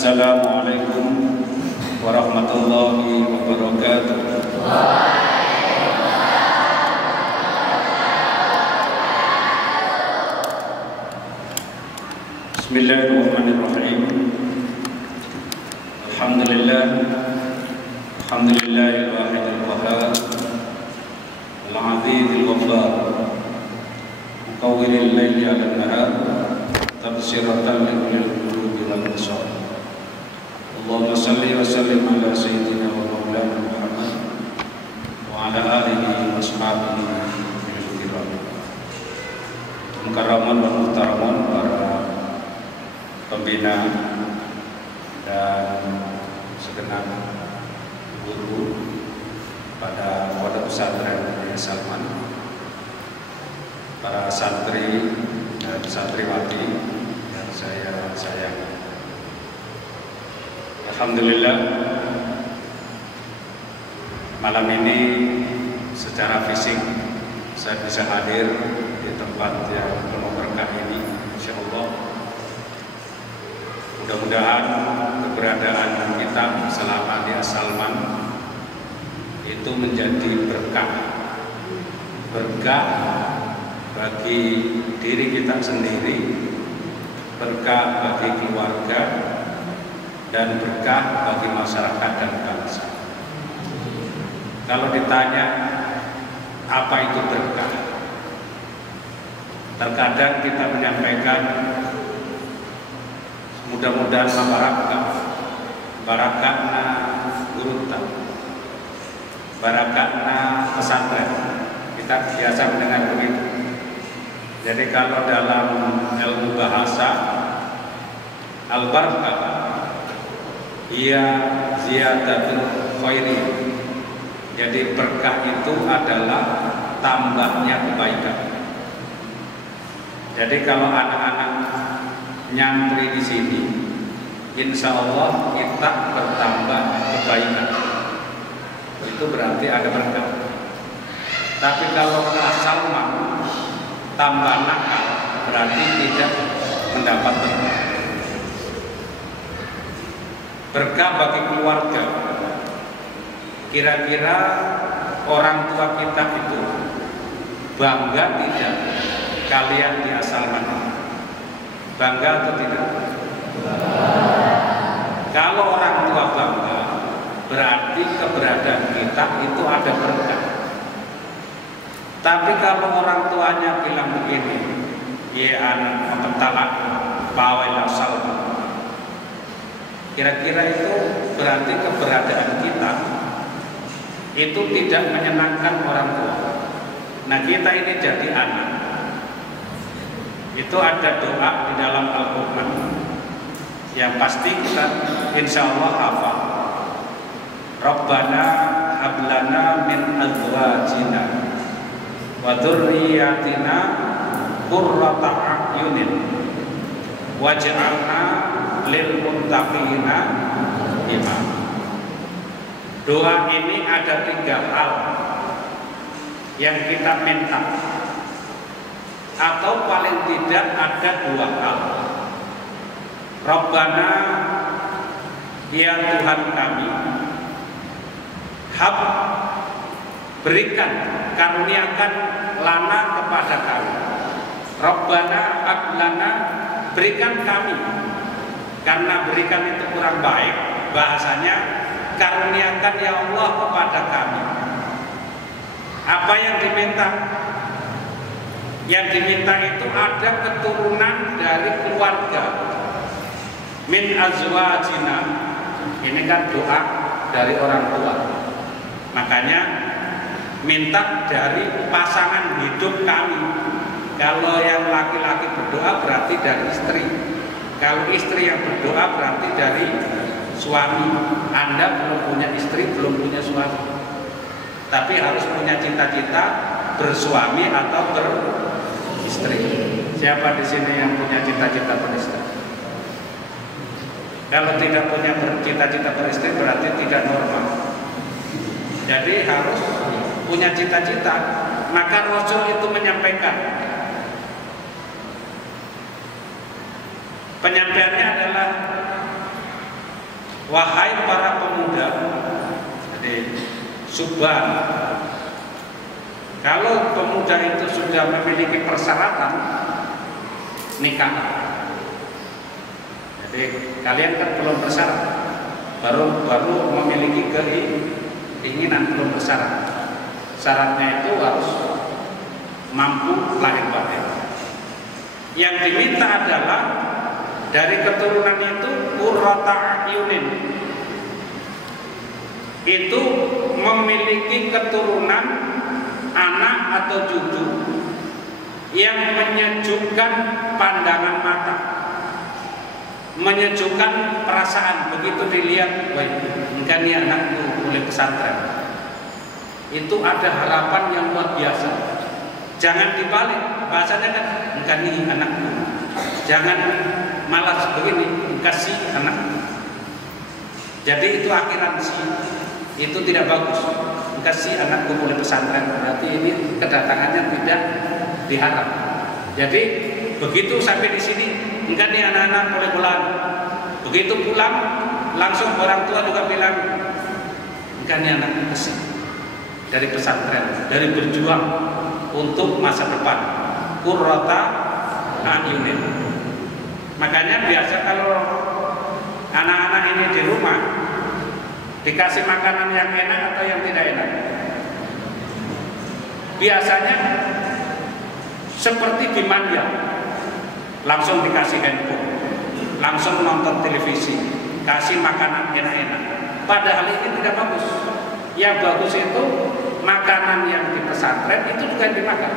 Assalamualaikum warahmatullahi wabarakatuh. Bismillahirrahmanirrahim. Alhamdulillahil wahidil qahhar, al-'azizil ghaffar, muqawwilil laili 'alan nahar, tabsiratan lil qulubi wal absar. Allahumma salli wa sallim ala sayyidina wa maulana Muhammad wa ala alihi wa ashabihi bil kiram. Mukarraman wa muhtaraman para pembina dan segenap guru pada pondok pesantren Al Salman, para santri dan santriwati yang saya sayangi. Alhamdulillah, malam ini secara fisik saya bisa hadir di tempat yang penuh berkah ini, insyaallah. Mudah-mudahan keberadaan kita selama di Al Salman itu menjadi berkah bagi diri kita sendiri, berkah bagi keluarga, dan berkah bagi masyarakat dan bangsa. Kalau ditanya apa itu berkah, terkadang kita menyampaikan mudah-mudahan barakatna gurunta, barakatna pesantren. Kita biasa mendengar begitu. Jadi kalau dalam ilmu bahasa, al-barakah ia ziyadatul khairi. Jadi berkah itu adalah tambahnya kebaikan. Jadi kalau anak-anak nyantri di sini, insya Allah kita bertambah kebaikan. Itu berarti ada berkah. Tapi kalau ke Salman tambah nakal, berarti tidak mendapat berkah. Berkah bagi keluarga. Kira-kira orang tua kita itu bangga tidak kalian di Al Salman? Bangga atau tidak? Kalau orang tua bangga, berarti keberadaan kita itu ada berkah. Tapi kalau orang tuanya bilang begini, ya anak mentalak pawai asal, kira-kira itu berarti keberadaan kita itu tidak menyenangkan orang tua. Nah, kita ini jadi anak. Itu ada doa di dalam Al-Quran yang pasti kita insya Allah hafal. Rabbana hablana min azwajina wa dzurriyyatina qurrata a'yunin waj'alna lil muttaqina imama. Doa ini ada 3 hal yang kita minta, atau paling tidak ada 2 hal. Rabbana, ya Tuhan kami, hab, berikan, karuniakan lana kepada kami. Rabbana hablana, berikan kami. Karena berikan itu kurang baik, bahasanya karuniakan ya Allah kepada kami. Apa yang diminta? Yang diminta itu ada keturunan dari keluarga. Min azwajina. Ini kan doa dari orang tua. Makanya minta dari pasangan hidup kami. Kalau yang laki-laki berdoa berarti dari istri. Kalau istri yang berdoa berarti dari suami. Anda belum punya istri, belum punya suami, tapi harus punya cita-cita bersuami atau beristri. Siapa di sini yang punya cita-cita beristri? Kalau tidak punya cita-cita beristri berarti tidak normal. Jadi harus punya cita-cita. Maka Rasul itu menyampaikan, penyampaiannya adalah wahai para pemuda, jadi subhan, kalau pemuda itu sudah memiliki persyaratan nikah, jadi kalian kan belum bersyarat, baru memiliki keinginan, belum bersyarat. Syaratnya itu harus mampu lahir batin. Yang diminta adalah dari keturunan itu qurrata ayunin, itu memiliki keturunan anak atau cucu yang menyejukkan pandangan mata, menyejukkan perasaan. Begitu dilihat, wah, kan ini anakku boleh pesantren, itu ada harapan yang luar biasa. Jangan dibalik, bahasanya kan engkau ini anakku, jangan malas begini, kasih anakku. Jadi itu akhiransi, itu tidak bagus. Kasih anakku boleh pesantren, berarti ini kedatangannya tidak diharap. Jadi begitu sampai di sini, engkau ini anak-anak boleh pulang. Begitu pulang, langsung orang tua juga bilang, engkau ini anakku kasih dari pesantren, dari berjuang untuk masa depan, qurrata ayunin. Makanya biasa kalau anak-anak ini di rumah dikasih makanan yang enak atau yang tidak enak, biasanya seperti dimanja, langsung dikasih handphone, langsung nonton televisi, kasih makanan enak-enak. Padahal ini tidak bagus. Yang bagus itu makanan yang di pesantren itu juga dimakan,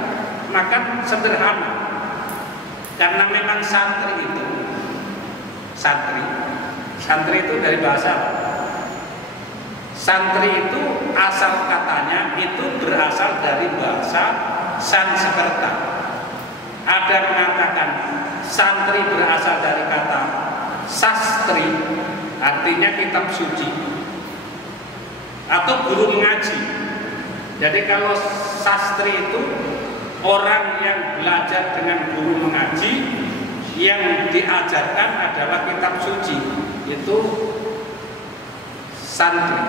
makan sederhana. Karena memang santri itu dari bahasa, santri itu asal katanya itu berasal dari bahasa Sanskerta. Ada mengatakan santri berasal dari kata sastri, artinya kitab suci atau guru mengaji. Jadi kalau sastri itu orang yang belajar dengan guru mengaji, yang diajarkan adalah kitab suci, itu santri.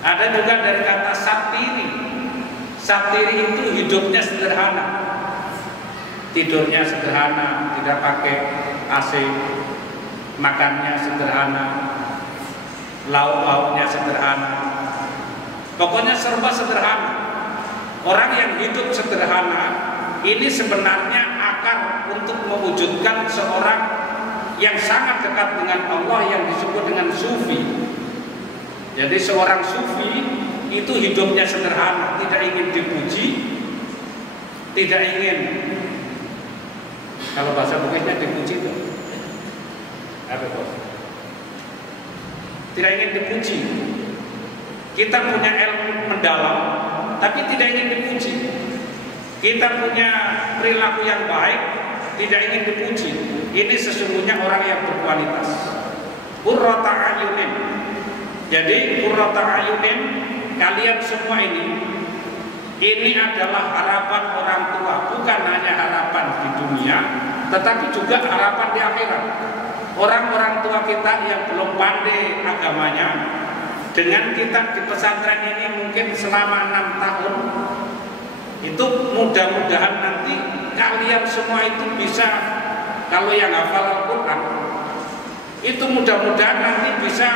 Ada juga dari kata satiri. Satiri itu hidupnya sederhana, tidurnya sederhana, tidak pakai AC, makannya sederhana, lauk-lauknya sederhana, pokoknya serba sederhana. Orang yang hidup sederhana ini sebenarnya akar untuk mewujudkan seorang yang sangat dekat dengan Allah, yang disebut dengan sufi. Jadi seorang sufi itu hidupnya sederhana, tidak ingin dipuji, tidak ingin, kalau bahasa Bugisnya dipuji itu apa bos? Tidak ingin dipuji. Kita punya ilmu mendalam, tapi tidak ingin dipuji. Kita punya perilaku yang baik, tidak ingin dipuji. Ini sesungguhnya orang yang berkualitas. Qurrata ayunin. Jadi qurrata ayunin, kalian semua ini adalah harapan orang tua, bukan hanya harapan di dunia, tetapi juga harapan di akhirat. Orang-orang tua kita yang belum pandai agamanya, dengan kita di pesantren ini mungkin selama 6 tahun, itu mudah-mudahan nanti kalian semua itu bisa, kalau yang hafal Al-Quran, itu mudah-mudahan nanti bisa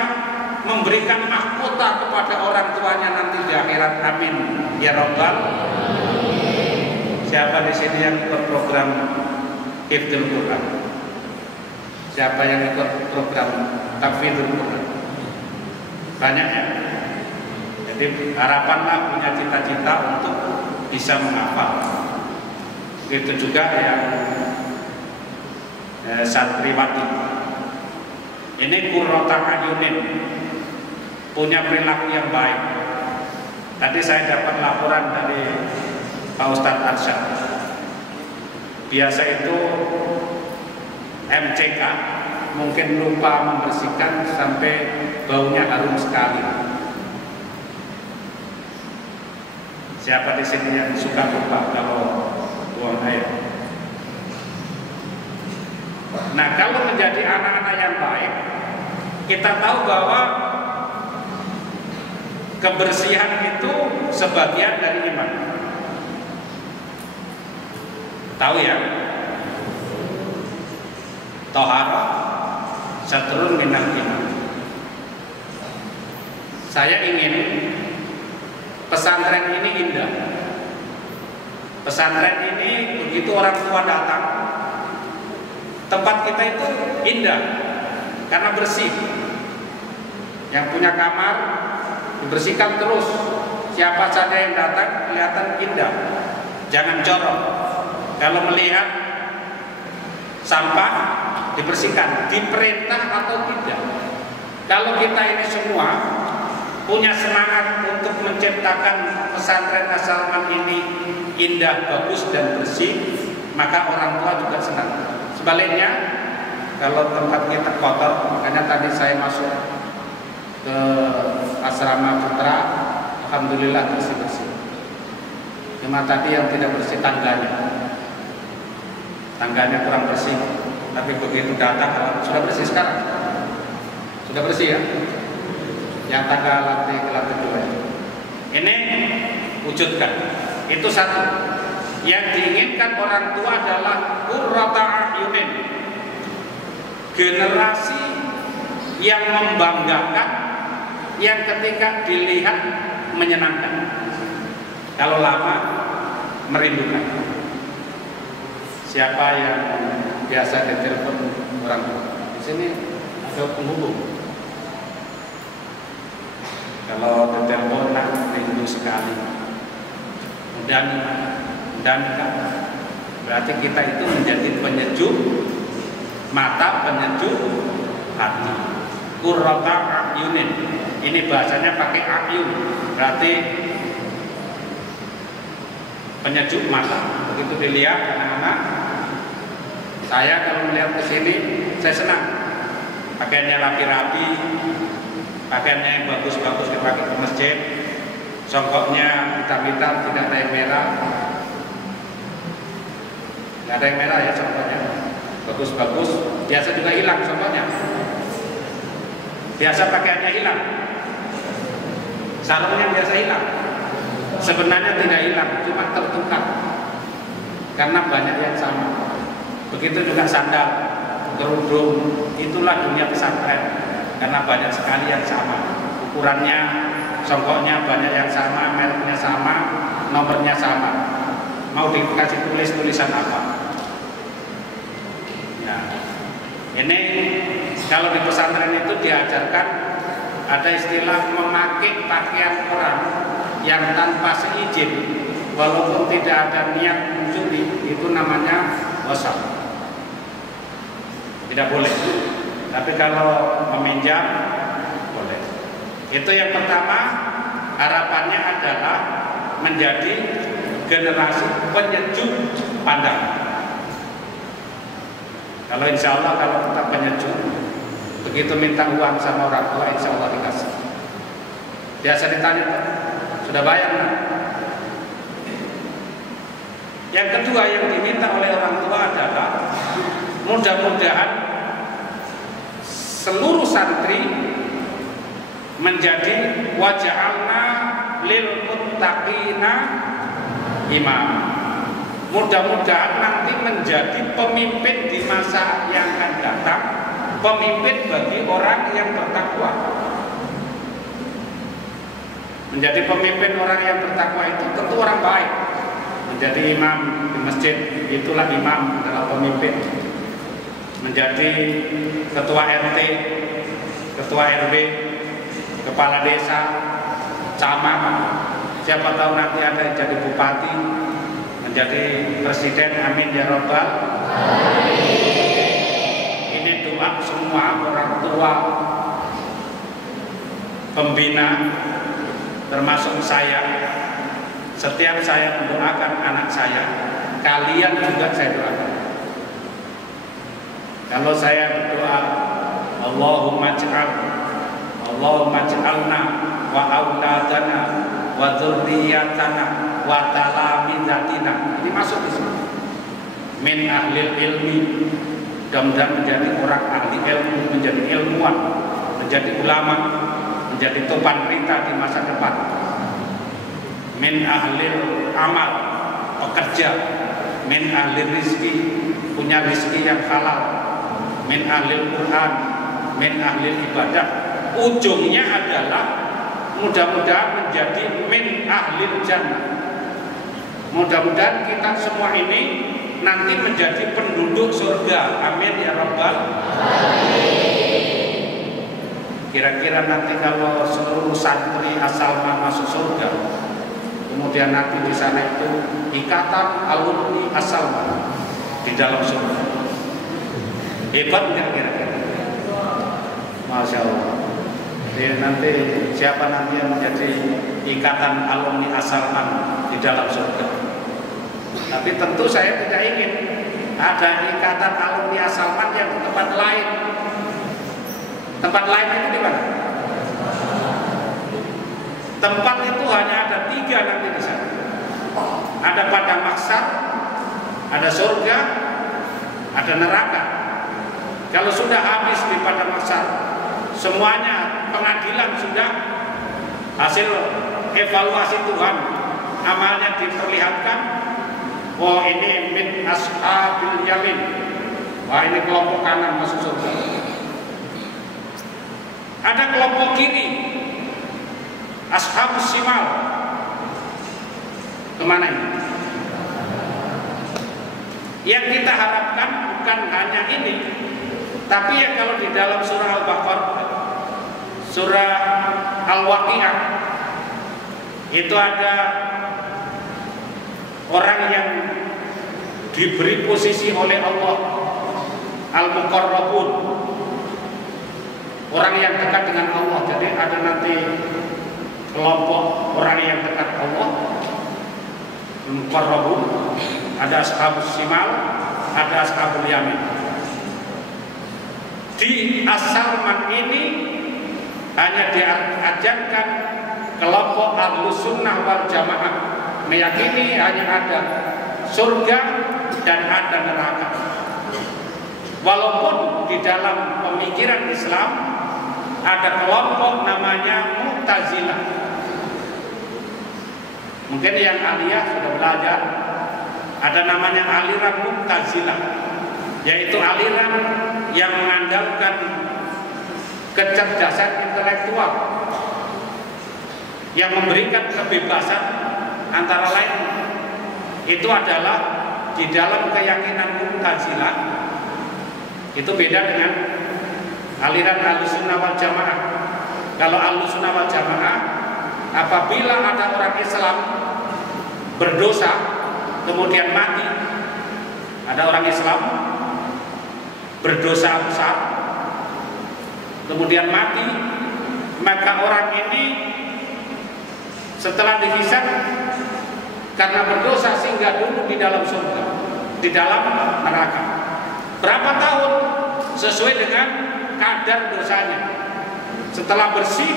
memberikan mahkota kepada orang tuanya nanti di akhirat. Amin ya Rabbal. Siapa di sini yang ikut program Hifdzul Quran? Siapa yang ikut program Tahfidzul Quran? Banyak ya. Jadi harapanlah punya cita-cita untuk bisa menghafal. Begitu juga yang santriwati. Ini qurrata ayunin, punya perilaku yang baik. Tadi saya dapat laporan dari Pak Ustadz Arsyad. Biasa itu MCK mungkin lupa membersihkan sampai baunya harum sekali. Siapa di sini yang suka lupa kalau buang air? Nah, kalau menjadi anak-anak yang baik, kita tahu bahwa kebersihan itu sebagian dari iman. Tahu ya? Thaharah syatrun minal iman. Saya ingin pesantren ini indah. Pesantren ini begitu orang tua datang, tempat kita itu indah karena bersih. Yang punya kamar dibersihkan terus. Siapa saja yang datang kelihatan indah. Jangan jorok. Kalau melihat sampah dibersihkan, diperintah atau tidak. Kalau kita ini semua punya semangat untuk menciptakan pesantren As-Salman ini indah, bagus dan bersih, maka orang tua juga senang. Sebaliknya, kalau tempat kita kotor, makanya tadi saya masuk ke asrama putra, alhamdulillah bersih-bersih. Cuma tadi yang tidak bersih tangganya kurang bersih. Tapi begitu datang, sudah bersih sekarang. Sudah bersih ya? Yang tangga lantai ke lantai 2 ini wujudkan. Itu satu. Yang diinginkan orang tua adalah qurrata a'yunin, generasi yang membanggakan, yang ketika dilihat menyenangkan. Kalau lama merindukan. Siapa yang biasa ditelepon orang tua? Di sini ada penghubung. Kalau ditelepon rindu sekali. Dan berarti kita itu menjadi penyejuk mata, penyejuk hati. Qurrata a'yunin. Ini bahasanya pakai a'yun. Berarti penyejuk mata. Begitu dilihat anak-anak, saya kalau melihat ke sini saya senang. Pakaiannya rapi-rapi, pakaiannya yang bagus-bagus dipakai ke masjid, songkoknya hitam-hitam, tidak ada yang merah. Tidak ada yang merah ya songkoknya, bagus-bagus. Biasa juga hilang songkoknya. Biasa pakaiannya hilang, sarungnya biasa hilang. Sebenarnya tidak hilang, cuma tertukar karena banyak yang sama. Begitu juga sandal, kerudung, itulah dunia pesantren. Karena banyak sekali yang sama, ukurannya, songkoknya banyak yang sama, mereknya sama, nomornya sama. Mau dikasih tulisan apa? Ya. Ini kalau di pesantren itu diajarkan ada istilah memakai pakaian orang yang tanpa seizin, walaupun tidak ada niat mencuri, itu namanya wasap. Tidak boleh. Tapi kalau meminjam boleh. Itu yang pertama. Harapannya adalah menjadi generasi penyejuk pandangan. Kalau insya Allah kalau kita penyejuk, begitu minta uang sama orang tua, insya Allah dikasih. Biasa ditanya, sudah bayar kan? Yang kedua yang diminta oleh orang tua adalah mudah-mudahan seluruh santri menjadi waja'alna lil muttaqina imam. Mudah-mudahan nanti menjadi pemimpin di masa yang akan datang, pemimpin bagi orang yang bertakwa. Menjadi pemimpin orang yang bertakwa itu tentu orang baik. Menjadi imam di masjid, itulah imam adalah pemimpin. Menjadi ketua RT, ketua RW, kepala desa, camat, siapa tahu nanti ada yang jadi bupati, menjadi presiden, amin ya robbal. Ini doa semua orang tua, pembina, termasuk saya. Setiap saya mendoakan anak saya, kalian juga saya doakan. Kalau saya berdoa, Allahumma ij'alna wa auladana wa dzurriyyatana wa talamizatina. Ini masuk di sini. Min ahlil ilmi, mudah-mudahan menjadi orang ahli ilmu, menjadi ilmuwan, menjadi ulama, menjadi topan berita di masa depan. Min ahlil amal, pekerja. Min ahlil rizki, punya rizki yang halal. Min ahlil Quran, min ahlil ibadah. Ujungnya adalah mudah-mudahan menjadi min ahlil jannah. Mudah-mudahan kita semua ini nanti menjadi penduduk surga. Amin ya rabbal alamin. Kira-kira nanti kalau seluruh santri As-Salman masuk surga, kemudian nanti di sana itu ikatan alumni As-Salman di dalam surga, hebat nggak kira-kira? Masya Allah. Jadi nanti siapa nanti yang menjadi ikatan alumni As-Salman di dalam surga? Tapi tentu saya tidak ingin ada ikatan alumni As-Salman yang di tempat lain. Tempat lain itu di mana? Tempat itu hanya ada 3 nanti di sana. Ada padang mahsyar, ada surga, ada neraka. Kalau sudah habis di padang mahsyar, semuanya pengadilan sudah, hasil evaluasi Tuhan, amalnya diperlihatkan. Oh ini min ashabil yamin, wah ini kelompok kanan masuk surga. Ada kelompok kiri, ashabus shimal, kemana ini? Yang kita harapkan bukan hanya ini, tapi ya kalau di dalam surah Al-Baqarah, surah Al-Waqi'ah, itu ada orang yang diberi posisi oleh Allah, Al-Muqarrabun, orang yang dekat dengan Allah. Jadi ada nanti kelompok orang yang dekat Allah, Al-Muqarrabun, ada ashabus shimal, ada ashabul yamin. Di As-Salman ini hanya diajarkan kelompok Ahlus Sunnah wal Jamaah, meyakini hanya ada surga dan ada neraka. Walaupun di dalam pemikiran Islam ada kelompok namanya Mu'tazilah. Mungkin yang aliyah sudah belajar, ada namanya aliran Mu'tazilah, yaitu aliran yang mengandalkan kecerdasan intelektual, yang memberikan kebebasan. Antara lain itu adalah di dalam keyakinan Mu'tazilah itu beda dengan aliran Ahlussunnah wal Jamaah. Kalau Ahlussunnah wal Jamaah, apabila ada orang Islam berdosa kemudian mati, ada orang Islam berdosa besar kemudian mati, maka orang ini setelah dihisab karena berdosa singgah dulu di dalam surga, di dalam neraka. Berapa tahun? Sesuai dengan kadar dosanya. Setelah bersih,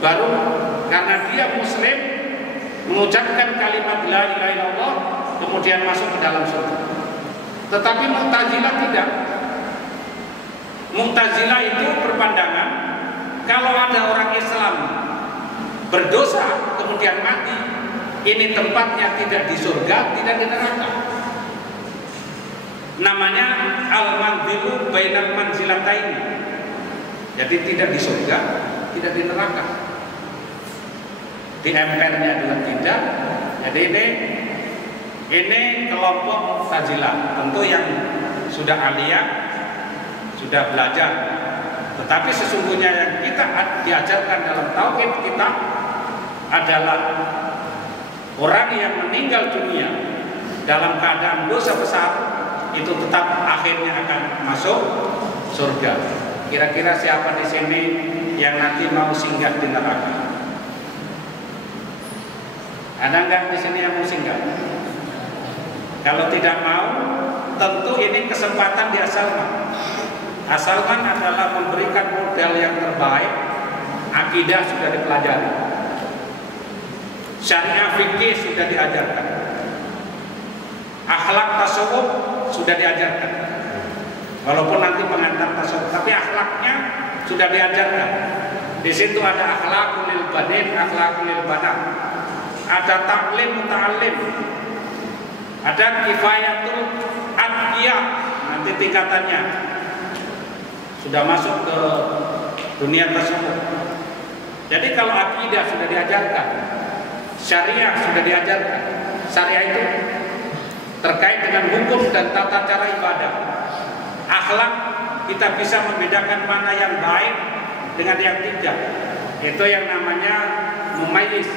baru karena dia muslim mengucapkan kalimat la ilaha illallah, kemudian masuk ke dalam surga. Tetapi Mu'tazilah tidak. Mu'tazilah itu berpandangan kalau ada orang Islam berdosa kemudian mati, ini tempatnya tidak di surga, tidak di neraka. Namanya al-manzilu bainal manzilataini. Jadi tidak di surga, tidak di neraka. Di empernya juga tidak. Jadi ini kelompok Mu'tazilah. Tentu yang sudah aliyah, sudah belajar. Tetapi sesungguhnya yang kita diajarkan dalam tauhid kita adalah orang yang meninggal dunia dalam keadaan dosa besar itu tetap akhirnya akan masuk surga. Kira-kira siapa di sini yang nanti mau singgah di neraka? Ada nggak di sini yang mau singgah? Kalau tidak mau, tentu ini kesempatan di As-Salman. As-Salman adalah memberikan modal yang terbaik. Akidah sudah dipelajari, syariah fikih sudah diajarkan, akhlak tasawuf sudah diajarkan. Walaupun nanti pengantar tasawuf, tapi akhlaknya sudah diajarkan. Di situ ada akhlakul lil banin, akhlakul lil banat. Ada taklim, ta'lim. Ada kifayatul adiyah. Nanti tingkatannya sudah masuk ke dunia tersebut. Jadi kalau akidah sudah diajarkan, syariah sudah diajarkan. Syariah itu terkait dengan hukum dan tata cara ibadah. Akhlak kita bisa membedakan mana yang baik dengan yang tidak. Itu yang namanya mumayyiz.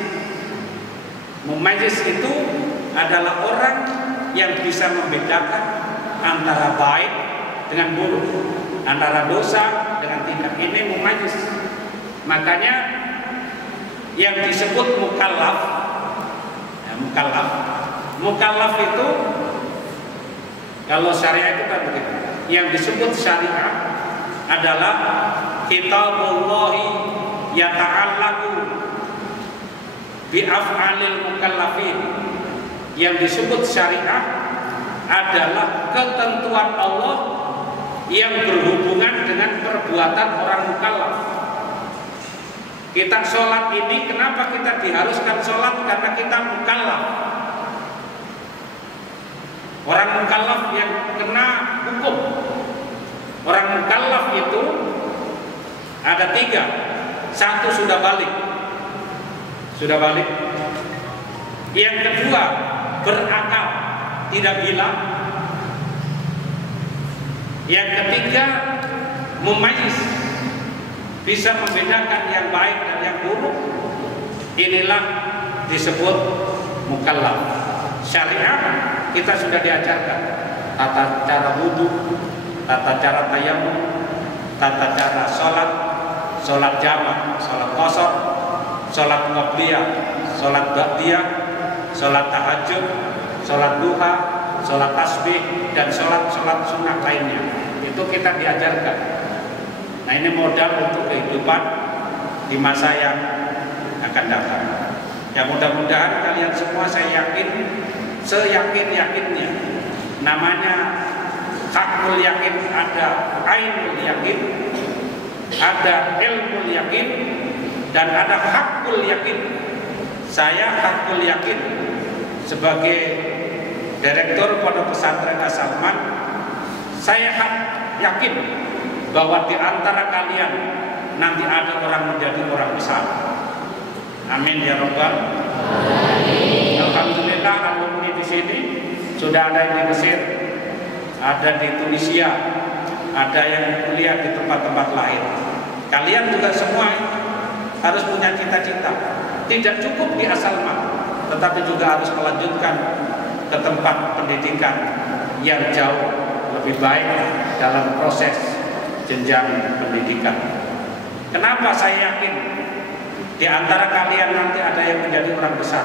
Mumayyiz itu adalah orang yang bisa membedakan antara baik dengan buruk, antara dosa dengan tidak. Ini mumayyiz. Makanya yang disebut mukallaf, ya, mukallaf itu kalau syariah itu kan begitu. Yang disebut syariah adalah kitabullahi yata'allaqu bi af'alil mukallafin. Yang disebut syariah adalah ketentuan Allah yang berhubungan dengan perbuatan orang mukallaf. Kita sholat ini, kenapa kita diharuskan sholat? Karena kita mukallaf. Orang mukallaf yang kena hukum. Orang mukallaf itu ada 3. 1 sudah balik. Sudah balik. Yang kedua berakal, tidak gila. Yang ketiga mumayyiz, bisa membedakan yang baik dan yang buruk. Inilah disebut mukallaf. Syariah kita sudah diajarkan tata cara wudu, tata cara tayammum, tata cara sholat, sholat jamak, sholat qashar, sholat qabliyah, sholat ba'diyah, sholat tahajud, sholat duha, sholat tasbih, dan sholat sunnah lainnya. Itu kita diajarkan. Nah, ini modal untuk kehidupan di masa yang akan datang. Ya, mudah-mudahan kalian semua, saya yakin, seyakin-yakinnya, namanya hakul yakin, ada ainul yakin, ada ilmul yakin, dan ada hakul yakin. Saya hakul yakin sebagai direktur Pondok Pesantren As-Salman, saya yakin bahwa di antara kalian nanti ada orang menjadi orang besar. Amin ya Rabbal alamin. Alhamdulillah, alumni di sini sudah ada yang di Mesir, ada di Tunisia, ada yang kuliah di tempat-tempat lain. Kalian juga semua harus punya cita-cita. Tidak cukup di As-Salman, tetapi juga harus melanjutkan ke tempat pendidikan yang jauh lebih baik dalam proses jenjang pendidikan. Kenapa saya yakin di antara kalian nanti ada yang menjadi orang besar?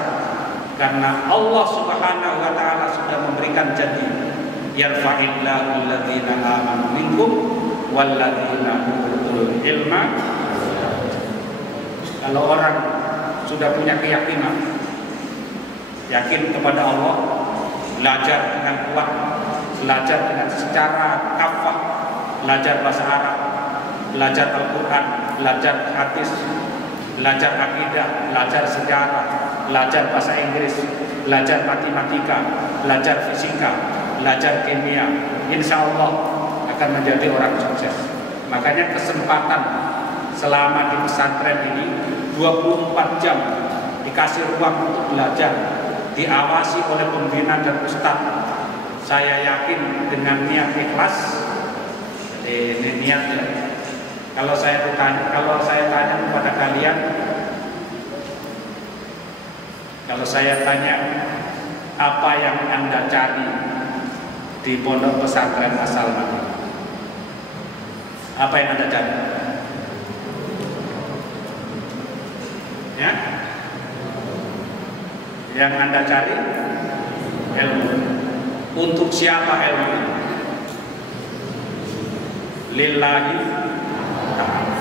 Karena Allah Subhanahu wa taala sudah memberikan janji, yarfa'illahu alladziina aamanu minkum walladziina utul ilma. Kalau orang sudah punya keyakinan, yakin kepada Allah, belajar dengan kuat, belajar dengan secara kafah, belajar bahasa Arab, belajar Al-Quran, belajar hadis, belajar akidah, belajar sejarah, belajar bahasa Inggris, belajar matematika, belajar fisika, belajar kimia, insya Allah akan menjadi orang sukses. Makanya kesempatan selama di pesantren ini 24 jam dikasih ruang untuk belajar, diawasi oleh pembina dan ustadz. Saya yakin dengan niat ikhlas, ini niatnya. Kalau saya tanya kepada kalian, kalau saya tanya apa yang Anda cari di Pondok Pesantren As-Salman, apa yang Anda cari? Ya? Yang Anda cari ilmu. Untuk siapa ilmu itu? Lillahi ta'ala.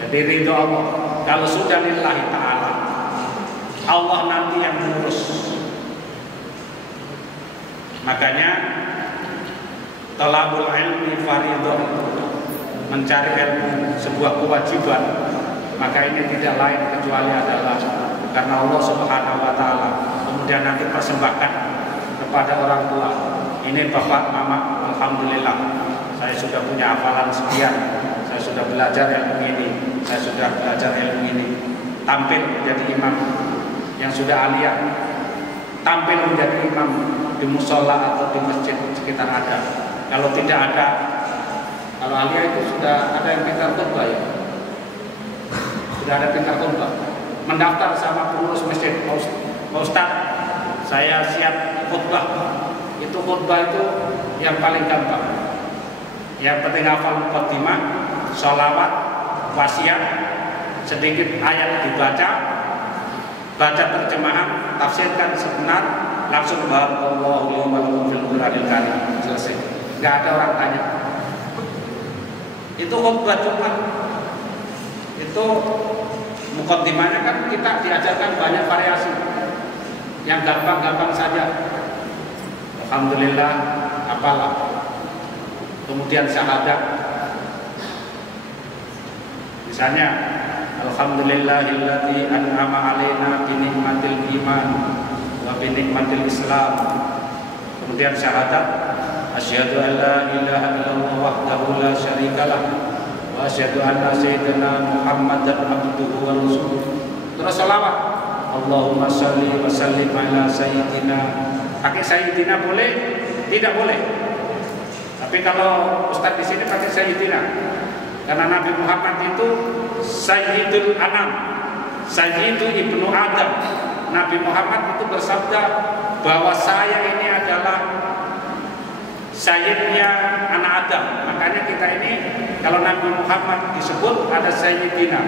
Jadi ridho Allah. Kalau sudah lillahi ta'ala, Allah nanti yang mengurus. Makanya talabul ilmi fardhu. mencari ilmu sebuah kewajiban, maka ini tidak lain kecuali adalah karena Allah Subhanahu wa Ta'ala. Kemudian nanti persembahkan kepada orang tua. Ini bapak, mama, alhamdulillah, saya sudah punya hafalan sekian, saya sudah belajar ilmu ini, saya sudah belajar ilmu ini. Tampil menjadi imam yang sudah aliyah, tampil menjadi imam di musola atau di masjid sekitar ada. Kalau tidak ada, kalau aliyah itu sudah ada yang pintar khutbah ya, sudah ada pintar khutbah. Mendaftar sama pengurus masjid, Pak Ustaz, saya siap khutbah. Itu khutbah itu yang paling gampang. Yang penting hafal muqaddimah, sholawat, wasiat, sedikit ayat dibaca, baca terjemahan, tafsirkan sebenar, langsung barakallahu li wa lakum fil Qur'anil Karim, selesai. Enggak ada orang tanya. Itu khutbah Jumat. Itu muqaddimahnya kan kita diajarkan banyak variasi. Yang gampang-gampang saja. Alhamdulillah, apalah. Kemudian syahadat. Misalnya, alhamdulillahilladzi an'ama 'alaina bi ni'matil iman wa bi ni'matil Islam. Kemudian syahadat, asyhadu an la ilaha illallah wahdahu la syarikalah wa asyhadu anna sayyidina Muhammadan abduhu wa rasuluh. Terus selawat, Allahumma shalli wa sallim ala sayyidina. Pakai sayyidina boleh? Tidak boleh. Tapi kalau Ustaz di sini pakai sayyidina, karena Nabi Muhammad itu Sayyidul Anam, Sayyidu Ibnu Adam. Nabi Muhammad itu bersabda bahwa saya ini adalah Sayyidnya anak Adam. Makanya kita ini kalau Nabi Muhammad disebut ada Sayyidina.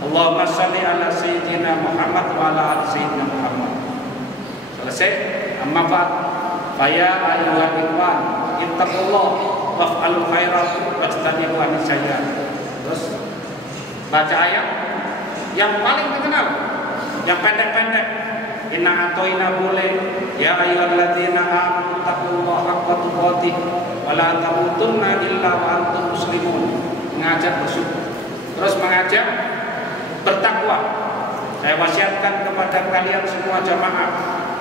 Allahumma sholli ala Sayyidina Muhammad wa ala ali Sayyidina Muhammad. Selesai. Amma ba'd, fa ya ayyuhal ikhwan, ittaqullah waf'alul khairat wajtanibu an-sayyi'at. Terus baca ayat yang paling dikenal, yang pendek-pendek. Inna atoina boleh, ya ayyuhalladzina amanu taqullaha haqqa tuqatih wa la tamutunna illa wa antum muslimun. Mengajak bersyukur, terus mengajak bertakwa. Saya wasiatkan kepada kalian semua jamaah,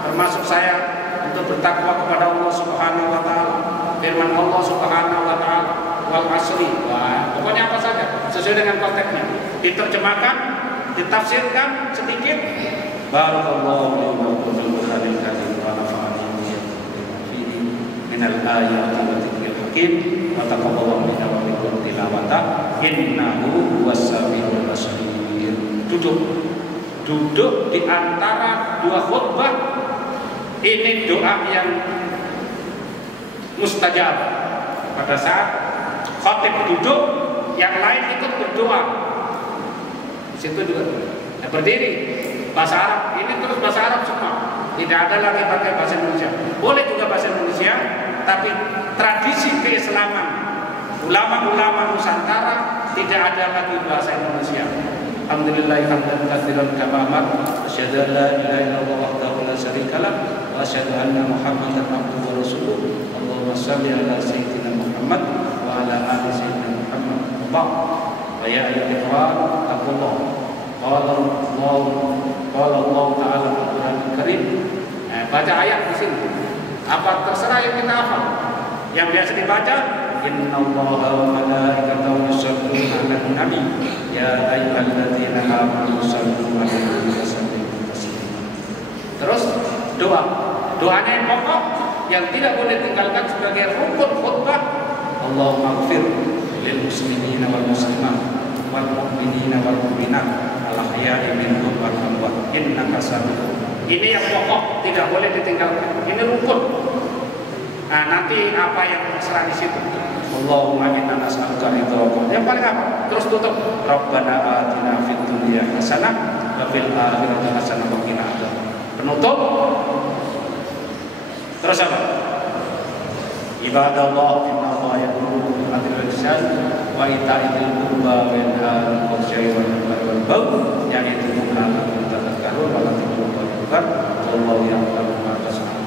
termasuk saya, untuk bertakwa kepada Allah Subhanahu wa Ta'ala. Firman Allah Subhanahu wa Ta'ala, wal asri. Wah, pokoknya apa saja sesuai dengan konteksnya. Diterjemahkan, ditafsirkan sedikit. Barakallahu li wa lakum fil Qur'anil Karim wa nafa'ani fihi minal ayati wa dzikril hakim wa taqabbalallahu minna wa minkum tilawata innahu huwas samiul basir. Duduk di antara dua khutbah. Ini doa yang mustajab. Pada saat khatib duduk, yang lain ikut berdoa. Di situ juga berdiri. Bahasa Arab, ini terus bahasa Arab semua. Tidak ada lagi pakai bahasa Indonesia. Boleh juga bahasa Indonesia, tapi tradisi keislaman ulama-ulama Nusantara tidak ada lagi bahasa Indonesia. Alhamdulillah hamdan katsiran kama amara, asyhadu an la ilaha illallah wahdahu la syarikalah wa asyhadu anna Muhammadan abduhu wa rasuluh. Allahumma shalli ala sayyidina Muhammad wa ala ali sayyidina Muhammad. Wa ya ayyuhal ikhwan, taqullah. Qala Allah Ta'ala fil Qur'anil Karim. Baca ayat di sini. Apa terserah yang kita hafal. Yang biasa dibaca, innallaha wa malaikatahu yusholluna 'alan nabi ya ayyuhalladzina amanu shollu 'alaihi wa sallimu taslima. Terus doa. Doanya yang pokok yang tidak boleh tinggalkan sebagai rukun khutbah. Allahumma ighfir lil muslimina wal muslimat wal mu'minina wal mu'minat al ahya'i minhum wal amwat innaka sami'un. Ini yang pokok, tidak boleh ditinggalkan. Ini rukun. Nah, nanti apa yang terserah di situ. Allahumma inna nas'aluka ridhaka. Yang paling apa? Terus tutup. Rabbana atina fid dunya hasanah wa fil akhirati hasanah wa qina adzabannar. Penutup. Terus apa? Ibadallah innallaha ya'muru bil 'adli wal ihsan wa ita'i dzil qurba wa yanha 'anil fahsya'i wal munkari wal baghi ya'idukum la'allakum tadhakkarun wa la'allakum tadhakkarun. Wallahu ya'lamu ma tasna'un.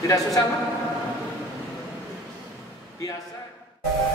Tidak susah kan? Biasa. Wabarakatuh.